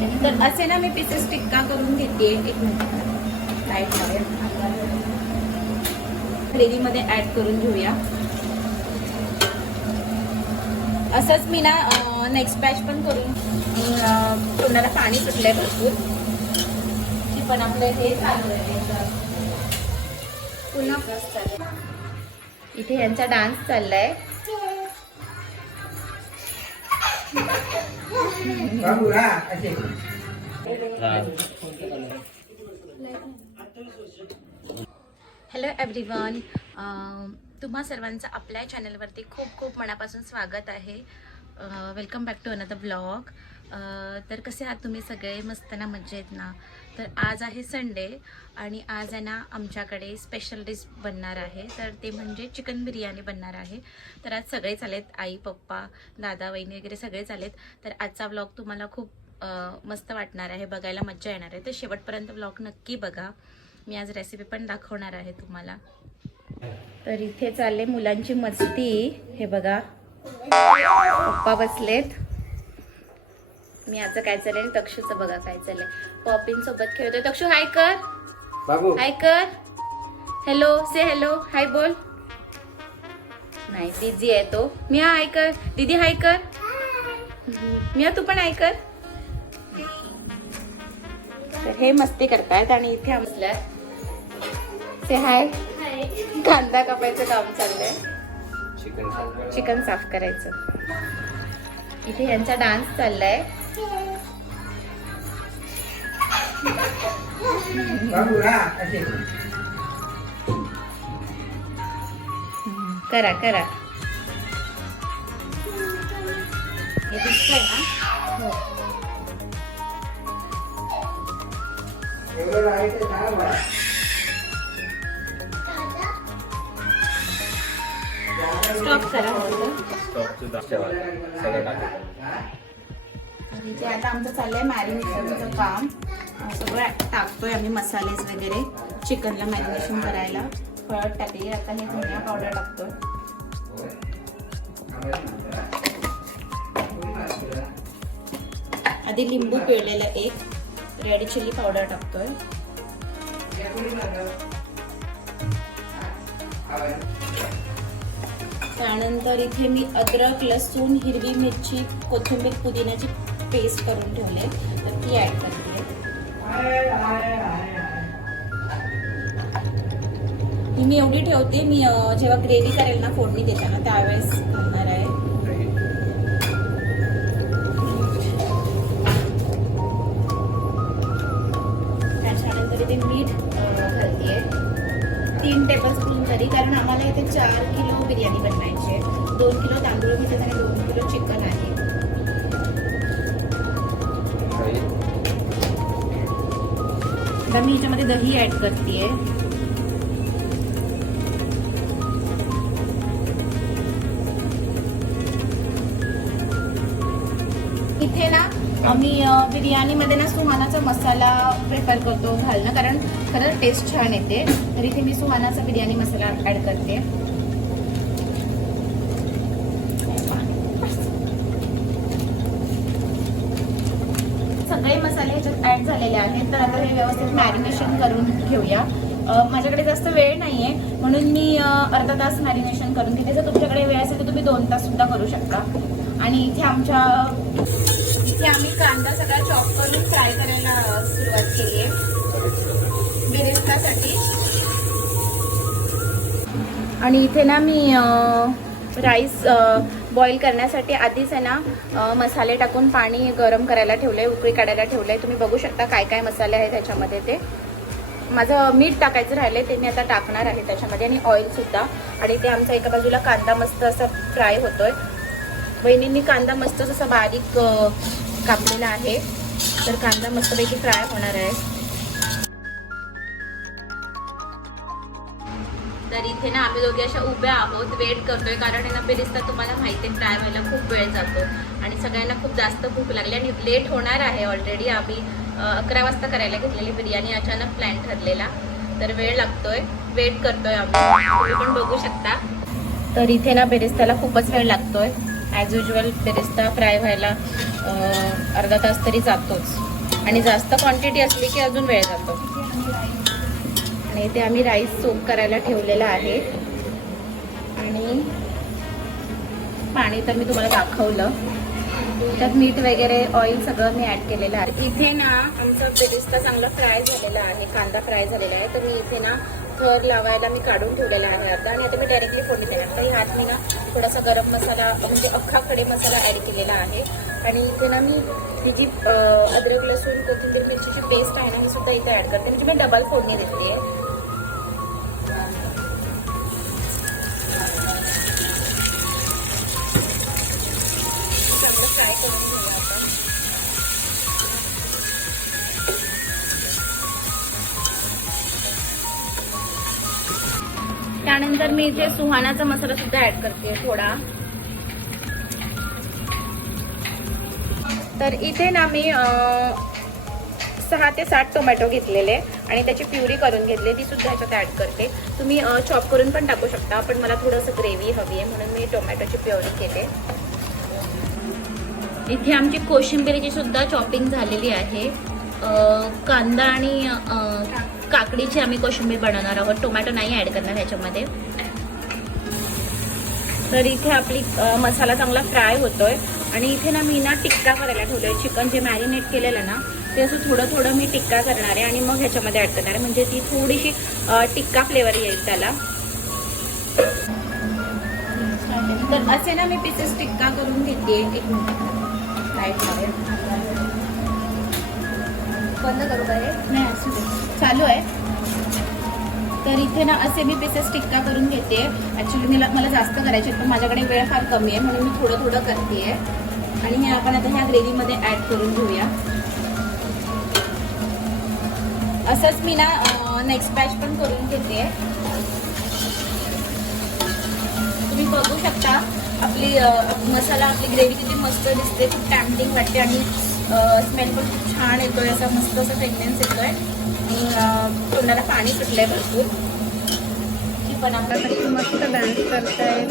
तर असे ना मी पीसेस टिक्का करून घेते. एक मिनिट ग्रेव्हीमध्ये ऍड करून घेऊया. असंच मी ना नेक्स्ट बॅच पण करून तोंडाला पाणी सुटलंय भरपूर की पण आपलं हे चालू आहे पुन्हा बस चालू. इथे यांचा डान्स चाललाय. हॅलो एव्हरीवन, तुम्हा सर्वांचं आपल्या चॅनलवरती खूप खूप मनापासून स्वागत आहे. Welcome back to another blog. तर कसे आहात तुम्ही सगळे? मस्त ना, मजेत ना? तर आज आहे संडे आणि आज आहे ना आमच्याकडे स्पेशल डिश बनणार आहे. तर ते म्हणजे चिकन बिर्याणी बनणार आहे. तर आज सगळेच आलेत, आई पप्पा दादा वहिनी वगैरे सगळेच आलेत. तर आजचा ब्लॉग तुम्हाला खूप मस्त वाटणार आहे, बघायला मज्जा येणार आहे. तर शेवटपर्यंत ब्लॉग नक्की बघा. मी आज रेसिपी पण दाखवणार आहे तुम्हाला. तर इथे चालले मुलांची मस्ती. हे बघा पप्पा बसलेत. मी आज काय चाललंय, तक्षूचं बघा काय चाललंय. पॉपिन सोबत खेळतोय. तक्षू हाय कर, हाय कर, हॅलो से हॅलो, हाय बोल. नाही बिझी आहे तो. मिया हाय कर, दीदी हाय कर. मिया तू पण हाय कर. तर हे मस्ती करतायत आणि इथे आमच्या से हाय. कांदा कापायचं काम चाललंय, चिकन साफ करायचं. इथे यांचा डान्स चाललाय. करा करा. हे दिसतंय ना? हो. स्टॉप करा. इथे आता आमचं चाललंय मॅरिनेशनचं काम. सगळं टाकतोय आम्ही, मसालेज वगैरे चिकनला मॅरिनेशन करायला. हळद टाकली, आता हे धनिया पावडर टाकतोय. आधी लिंबू पिळलेलं एक, रेड चिली पावडर टाकतोय. त्यानंतर इथे मी अद्रक, लसूण, हिरवी मिरची, कोथिंबीर, पुदिन्याची पेस्ट करून ठेवले, तर ती ऍड करते. ही मी एवढी ठेवते. मी जेव्हा ग्रेव्ही करेल ना फोडणी देताना त्यावेळेस घालणार आहे. त्याच्यानंतर इथे मीठ घालते 3 टेबलस्पून तरी, कारण आम्हाला इथे 4 किलो बिर्याणी बनवायची आहे. 2 किलो तांदूळ घेतात आणि 2 किलो चिकन आहे. आता मी ह्याच्यामध्ये दही ऍड करतेय. इथे ना आम्ही बिर्याणीमध्ये ना सुहानाचा मसाला प्रेफर करतो घालणं, कारण खरंच टेस्ट छान येते. तर इथे मी सुहानाचा बिर्याणी मसाला ऍड करते. सगळे मसाले ह्याच्यात ऍड झालेले आहेत. तर आता हे व्यवस्थित मॅरिनेशन करून घेऊया. माझ्याकडे जास्त वेळ नाहीये म्हणून मी अर्धा तास मॅरिनेशन करून घेते. जर तुमच्याकडे वेळ असेल तर तुम्ही 2 तास सुद्धा करू शकता. आणि इथे आम्ही कांदा सगळा चॉप करून फ्राय करायला सुरुवात केली आहे बिर्याणीसाठी. आणि इथे ना मी राईस बॉईल करण्यासाठी आधीच आहे ना मसाले टाकून पाणी गरम करायला ठेवलंय, उकळी काढायला ठेवलंय. तुम्ही बघू शकता काय काय मसाले आहेत त्याच्यामध्ये. ते माझं मीठ टाकायचं राहिलंय, ते मी आता टाकणार आहे त्याच्यामध्ये, आणि ऑइल सुद्धा. आणि ते आमचा एका बाजूला कांदा मस्त असा फ्राय होतोय. वहिनींनी कांदा मस्त असा बारीक कापलेला आहे. तर कांदा मस्तपैकी फ्राय होणार आहे. तर इथे ना आम्ही दोघे अशा उभ्या आहोत, वेट करतोय, कारण ना बिरिस्ता तुम्हाला माहिती आहे फ्राय व्हायला खूप वेळ जातो आणि सगळ्यांना खूप जास्त भूक लागली आणि लेट होणार आहे. ऑलरेडी आम्ही 11 वाजता करायला घेतलेली बिर्याणी, अचानक प्लॅन ठरलेला, तर वेळ लागतोय. वेट करतोय आम्ही, तुम्ही पण बघू शकता. तर इथे ना बिरिस्ताला खूपच वेळ लागतोय. ॲज युजल बिरिस्ता फ्राय व्हायला अर्धा तास तरी जातोच. आणि जास्त क्वांटिटी असली की अजून वेळ जातो. आणि इथे आम्ही राईस सोक करायला ठेवलेला आहे आणि पाणी तर मी तुम्हाला दाखवलं. त्यात मीठ वगैरे ऑइल सगळं मी ॲड केलेलं आहे. इथे ना आमचा बेरिस्ता चांगला फ्राय झालेला आहे, कांदा फ्राय झालेला आहे. तर मी इथे ना थर लावायला मी काढून ठेवलेला आहे आता. आणि आता मी डायरेक्टली फोडणी देणार. तर ह्यात मी ना थोडासा गरम मसाला म्हणजे अख्खा खडे मसाला ॲड केलेला आहे. आणि इथे ना मी ही जी अद्रक लसूण कोथिंबीर मिरचीची पेस्ट आहे ना ही सुद्धा इथे ॲड करते. म्हणजे मी डबल फोडणी देते आहे. फ्राय करून घेऊया आपण. त्यानंतर मी इथे सुहानाचा मसाला सुद्धा ऍड करते थोडा. तर इथे ना मी 6 ते 7 टोमॅटो घेतलेले आणि त्याची प्युरी करून घेतली, ती सुद्धा ह्याच्यात ऍड करते. तुम्ही चॉप करून पण टाकू शकता, पण मला थोडंसं ग्रेव्ही हवी आहे म्हणून मी टोमॅटोची प्युरी केले. इथे आमची कोशिंबिरीची सुद्धा चॉपिंग झालेली आहे. कांदा आणि काकडीची आम्ही कोशिंबीर बनवणार आहोत, टोमॅटो नाही ॲड करणार ह्याच्यामध्ये. तर इथे आपली मसाला चांगला फ्राय होतोय. आणि इथे ना मी ना टिक्का करायला ठेवलोय. चिकन जे मॅरिनेट केलेलं ना ते असं थोडं थोडं मी टिक्का करणार आहे आणि मग ह्याच्यामध्ये ॲड करणार आहे, म्हणजे ती थोडीशी टिक्का फ्लेवर येईल त्याला. तर असे ना मी पीसेस टिक्का करून घेते. एक मिनिट बंद करू का? नाही असू दे, चालू आहे. तर इथे ना असे मी पीसेस टिक्का करून घेते. ॲक्च्युली मला जास्त करायचे पण माझ्याकडे वेळ फार कमी आहे म्हणून मी थोडं थोडं करते आहे. आणि हे आपण आता ह्या ग्रेव्हीमध्ये ॲड करून घेऊया. असंच मी ना नेक्स्ट बॅच पण करून घेते. तुम्ही बघू शकता आपली मसाला आपली ग्रेव्ही किती मस्त दिसते, खूप टॅम्पटिंग वाटते आणि स्मेल पण खूप छान येतोय. असा मस्त असा फ्रेग्रन्स येतोय आणि तोंडाला पाणी सुटलंय भरपूर. ही पण आपल्यासाठी मस्त डान्स करताय.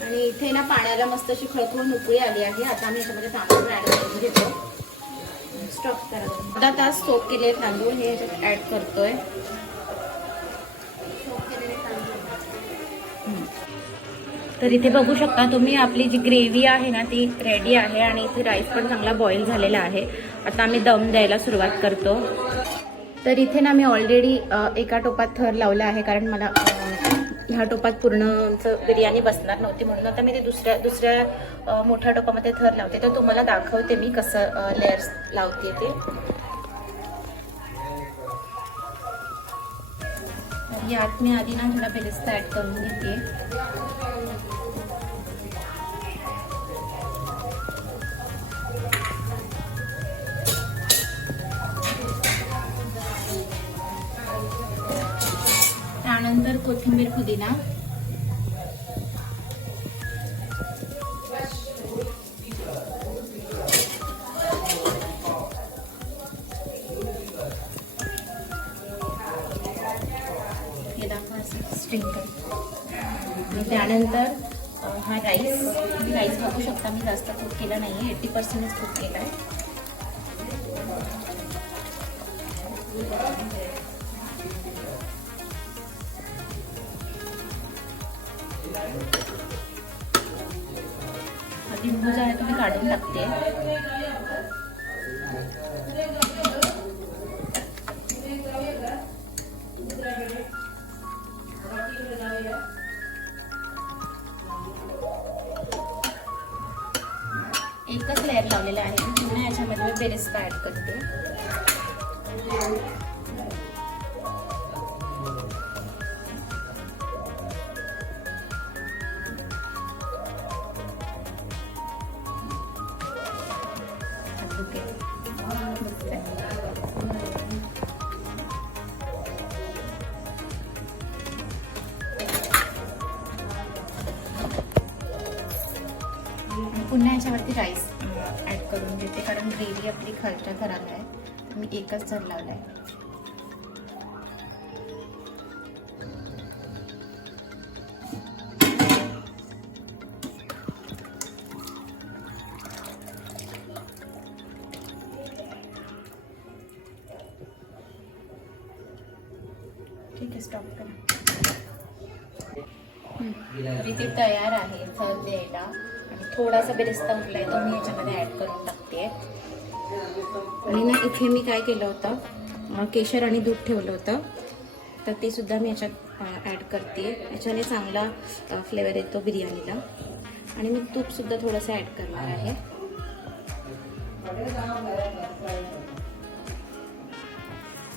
आणि इथे ना पाण्याला मस्त अशी खळखळून उकळी आली आहे. आता आम्ही याच्यामध्ये तांदूळ ॲड करून घेतो. स्टॉप करा. अर्धा तास सोप केले तांदूळ हे ह्याच्यात ॲड करतोय. तर इथे बघू शकता तुम्ही आपली जी ग्रेव्ही आहे ना ती रेडी आहे आणि इथे राईस पण चांगला बॉईल झालेला आहे. आता आम्ही दम द्यायला सुरुवात करतो. तर इथे ना मी ऑलरेडी एका टोपात थर लावला आहे कारण मला ह्या टोपात पूर्ण बिर्याणी बसणार नव्हती म्हणून आता मी ते दुसऱ्या मोठ्या टोपामध्ये थर लावते. तर तुम्हाला दाखवते मी कसं लेयर्स लावते ते. यात मी आधी ना थोडा बेरिस्ता ॲड करून घेते. त्यानंतर कोथिंबीर पुदिना. हे दाखवा स्प्रिंकल. त्यानंतर हा राईस बघू शकता मी जास्त कुक केला नाही, 80% कुक केला आहे. लिंबू जो आहे तो मी काढून टाकते. एकच लेअर लावलेला आहे. पुन्हा याच्यामध्ये मी बेरिस्ता ॲड करते. पुन्हा याच्यावरती राईस ॲड करून घेते कारण ग्रेव्ही आपली खालच्या थराला आहे. मी एकच थर लावला आहे. ठीक आहे, स्टॉप करा. तरी ते तयार आहे चव द्यायला. आणि थोडासा बेरेस्ता उरलाय तो मी याच्यामध्ये ॲड करून टाकते. आणि ना इथे मी काय केलं होतं, केशर आणि दूध ठेवलं होतं, तर ते सुद्धा मी याच्यात ॲड करते. याच्याने चांगला फ्लेवर येतो बिर्याणीला. आणि मी तूपसुद्धा थोडंसं ॲड करणार आहे.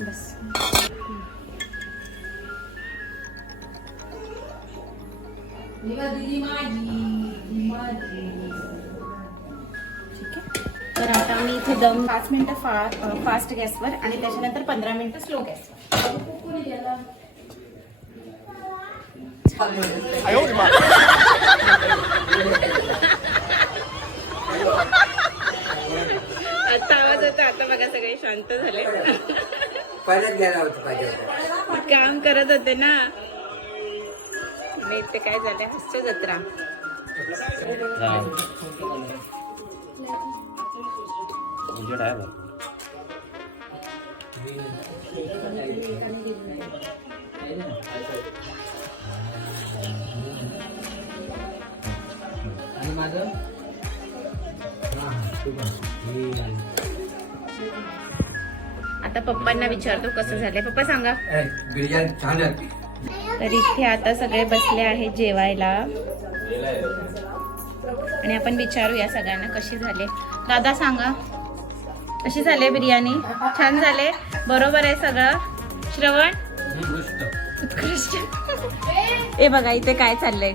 बस. ठीक आहे. तर आता मी इथे दम 5 मिनिटं फास्ट गॅसवर आणि त्याच्यानंतर 15 मिनिटं स्लो गॅसवर. आता आवाज होता. आता बघा सगळे शांत झाले. परत गेला होता पाहिजे काम करत होते ना. नाही ते काय झालं, हसतो जत्रा. आणि माझं आता पप्पांना विचारतो कसं झालंय. पप्पा सांगा. बिर्याणी छान झाली. तर इथे आता सगळे बसले आहेत जेवायला आणि आपण विचारूया सगळ्यांना कशी झाले. दादा सांगा कशी झाली बिर्याणी. छान झाले, बरोबर आहे सगळं. श्रवण उत्कृष्ट. हे बघा इथे काय चाललंय.